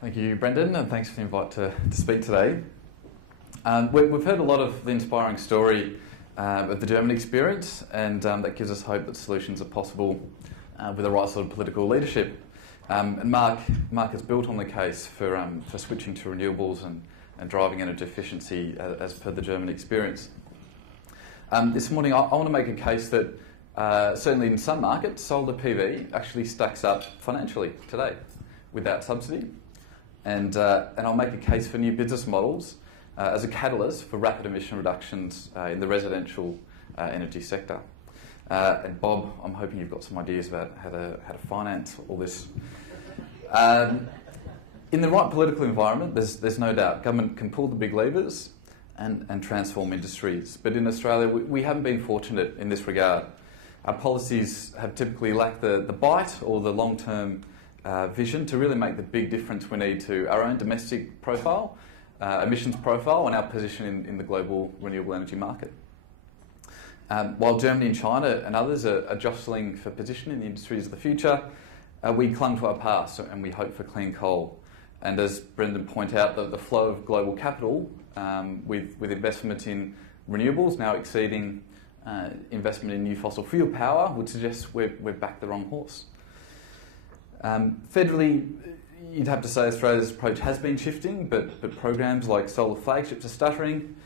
Thank you, Brendan, and thanks for the invite to speak today. We've heard a lot of the inspiring story of the German experience, and that gives us hope that solutions are possible with the right sort of political leadership. And Mark has built on the case for switching to renewables and driving energy efficiency as per the German experience. This morning I want to make a case that certainly in some markets, solar PV actually stacks up financially today without subsidy. And I'll make a case for new business models as a catalyst for rapid emission reductions in the residential energy sector. And Bob, I'm hoping you've got some ideas about how to finance all this. In the right political environment, there's no doubt government can pull the big levers and transform industries. But in Australia, we haven't been fortunate in this regard. Our policies have typically lacked the bite or the long-term vision to really make the big difference we need to our own domestic profile, emissions profile, and our position in the global renewable energy market. While Germany and China and others are jostling for position in the industries of the future, we clung to our past and we hope for clean coal. And as Brendan pointed out, the flow of global capital with investment in renewables now exceeding investment in new fossil fuel power would suggest we've backed the wrong horse. Federally, you'd have to say Australia's approach has been shifting, but programs like solar flagships are stuttering.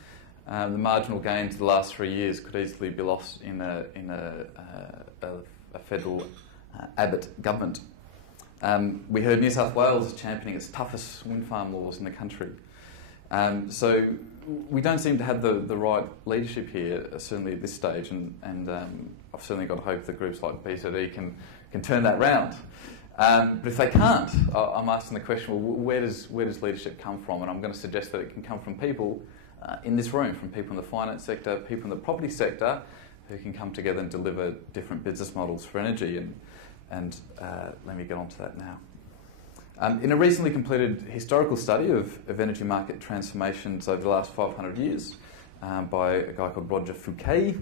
The marginal gains of the last 3 years could easily be lost in a federal Abbott government. We heard New South Wales is championing its toughest wind farm laws in the country. So we don't seem to have the right leadership here, certainly at this stage, and I've certainly got hope that groups like BZE can turn that round. But if they can't, I'm asking the question, well, where does leadership come from? And I'm going to suggest that it can come from people in this room, from people in the finance sector, people in the property sector, who can come together and deliver different business models for energy. And let me get on to that now. In a recently completed historical study of energy market transformations over the last 500 years by a guy called Roger Fouquet,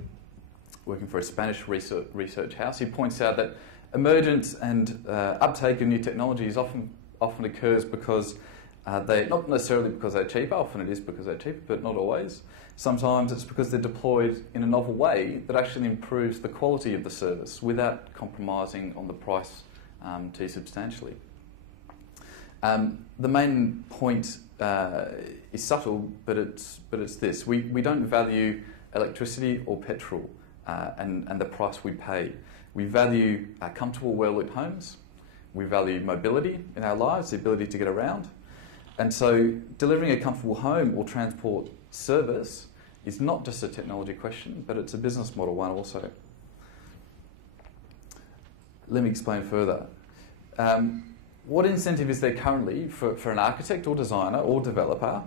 working for a Spanish research house, he points out that emergence and uptake of new technologies often occurs because not necessarily because they're cheaper, often it is because they're cheaper, but not always. Sometimes it's because they're deployed in a novel way that actually improves the quality of the service without compromising on the price too substantially. The main point is subtle, but it's this. We don't value electricity or petrol and the price we pay. We value comfortable, well-lit homes. We value mobility in our lives, the ability to get around. And so delivering a comfortable home or transport service is not just a technology question, but it's a business model one also. Let me explain further. What incentive is there currently for an architect or designer or developer,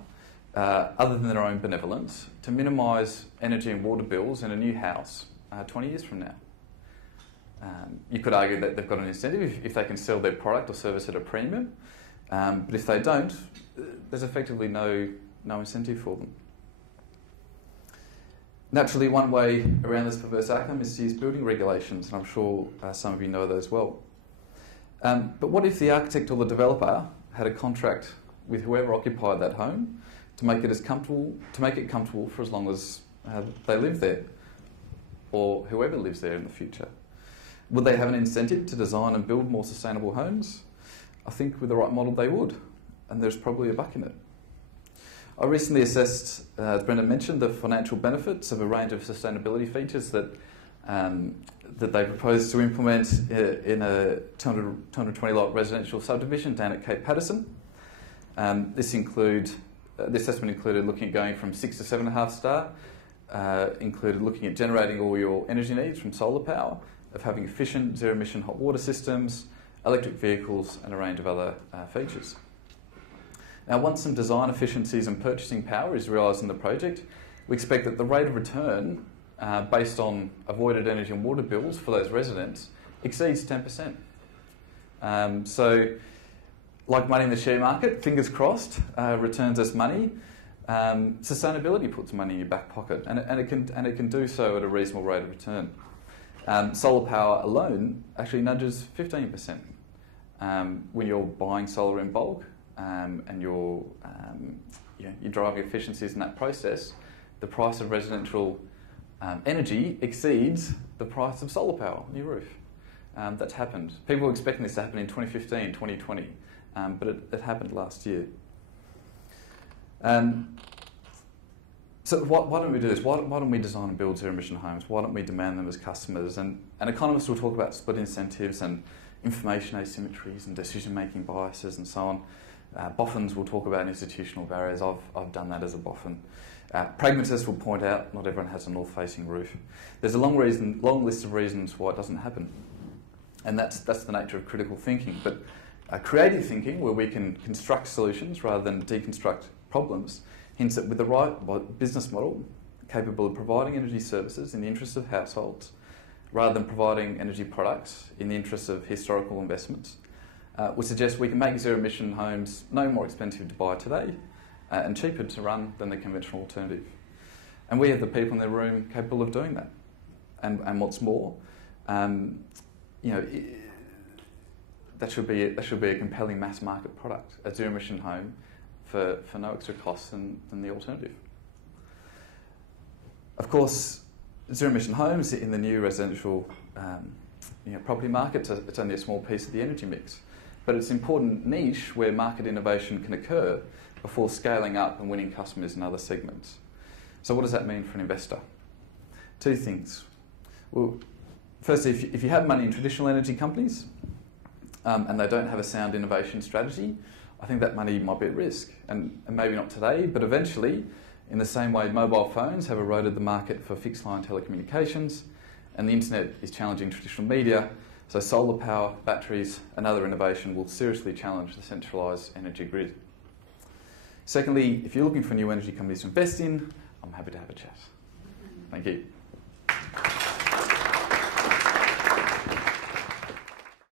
other than their own benevolence, to minimise energy and water bills in a new house 20 years from now? You could argue that they've got an incentive if they can sell their product or service at a premium, but if they don't, there's effectively no incentive for them. Naturally, one way around this perverse outcome is to use building regulations, and I'm sure some of you know those well. But what if the architect or the developer had a contract with whoever occupied that home to make it comfortable for as long as they live there, or whoever lives there in the future? Would they have an incentive to design and build more sustainable homes? I think with the right model they would, and there's probably a buck in it. I recently assessed, as Brendan mentioned, the financial benefits of a range of sustainability features that they propose to implement in a 220-lot residential subdivision down at Cape Patterson. This assessment included looking at going from 6 to 7.5 star, included looking at generating all your energy needs from solar power, of having efficient zero-emission hot water systems, electric vehicles, and a range of other features. Now, once some design efficiencies and purchasing power is realised in the project, we expect that the rate of return based on avoided energy and water bills for those residents exceeds 10%. So, like money in the share market, fingers crossed, returns us money. Sustainability puts money in your back pocket, and it can do so at a reasonable rate of return. Solar power alone actually nudges 15% when you're buying solar in bulk and you're driving efficiencies in that process, the price of residential energy exceeds the price of solar power on your roof. That's happened. People were expecting this to happen in 2015, 2020, but it happened last year. So why don't we do this? Why don't we design and build zero-emission homes? Why don't we demand them as customers? And economists will talk about split incentives and information asymmetries and decision-making biases and so on. Boffins will talk about institutional barriers. I've done that as a boffin. Pragmatists will point out not everyone has a north-facing roof. There's a long list of reasons why it doesn't happen. And that's the nature of critical thinking. But creative thinking, where we can construct solutions rather than deconstruct problems, hints that with the right business model capable of providing energy services in the interests of households rather than providing energy products in the interests of historical investments, would suggest we can make zero-emission homes no more expensive to buy today and cheaper to run than the conventional alternative. And we have the people in the room capable of doing that. And what's more, that should be a compelling mass market product, a zero-emission home for no extra cost than the alternative. Of course, zero-emission homes in the new residential property market, it's only a small piece of the energy mix. But it's an important niche where market innovation can occur before scaling up and winning customers in other segments. So what does that mean for an investor? Two things. Well, firstly, if you have money in traditional energy companies and they don't have a sound innovation strategy, I think that money might be at risk. And maybe not today, but eventually, in the same way mobile phones have eroded the market for fixed line telecommunications and the internet is challenging traditional media, so solar power, batteries and other innovation will seriously challenge the centralised energy grid. Secondly, if you're looking for new energy companies to invest in, I'm happy to have a chat. Thank you.